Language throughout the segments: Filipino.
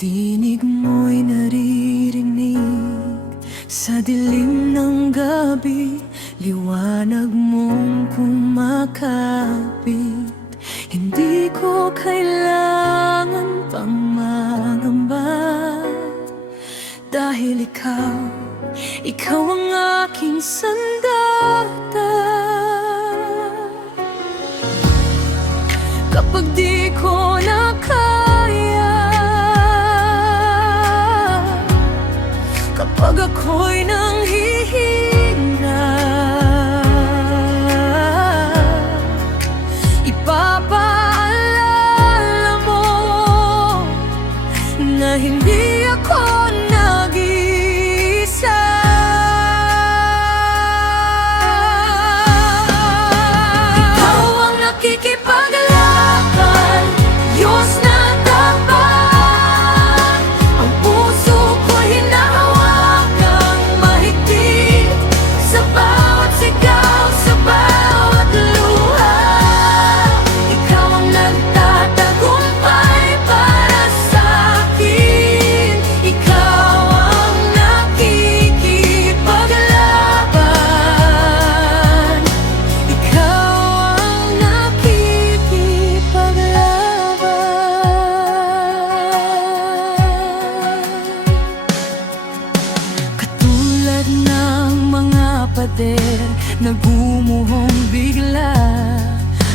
Tinig mo'y naririnig sa dilim ng gabi, liwanag mong kumakapit. Hindi ko kailangan pang mangamba, dahil ikaw ang aking sandata. Kapag di ko na kaya, kapag ako'y nanghihina, ipapaalala mo na hindi ako nag-iisa. Ikaw ang nakikipaglaban, Diyos na tapat. Ang puso ko'y hinahawakang mahigpit, sa bawat sigaw, sa bawat luha. Ikaw ang nagtatagumpay para sa'kin. Ikaw ang nakikipaglaban. Ikaw ang nakikipaglaban. Katulad ng mga pader na gumuhong bigla,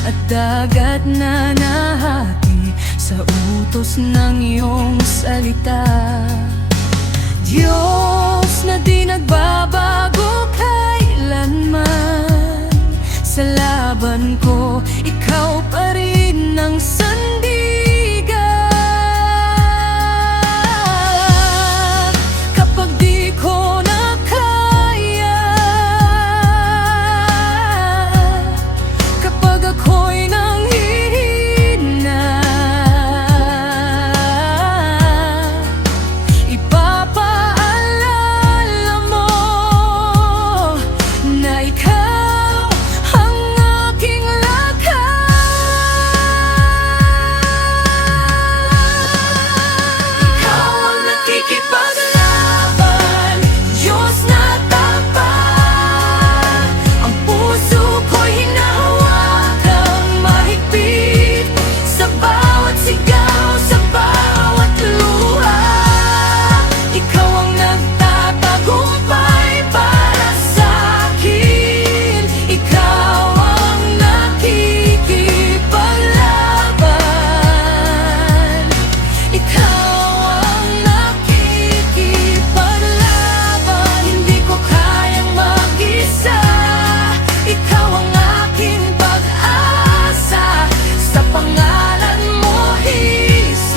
at dagat na nahati sa utos ng iyong salita. Diyos na di nagbabago kailanman, sa laban ko, ikaw pa rin ang sandigan. Kapag di ko na kaya, kapag ako'y nanghihina, ipapaalala mo na ikaw ang aking lakas. Ikaw ang nakikipaglaban, Diyos na tapat. Ang puso ko'y hinahawakang mahigpit, sa bawat sigaw, sa bawat luha. Ikaw ang nagtatagumpay para sa'kin. Ikaw ang nakikipaglaban. Ikaw ang nakikipaglaban. Hindi ko kayang mag-isa. Ikaw ang aking pag-asa, sa pangalan mo, Jesus.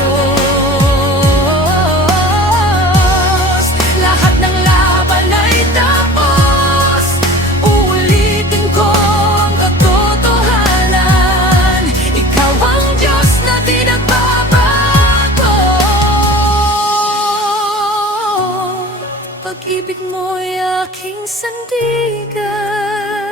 Lahat ng laban ay tapos. Uulitin ko ang katotohanan. Ikaw ang Diyos na di nagbabago. Pag-ibig mo'y aking sandigan.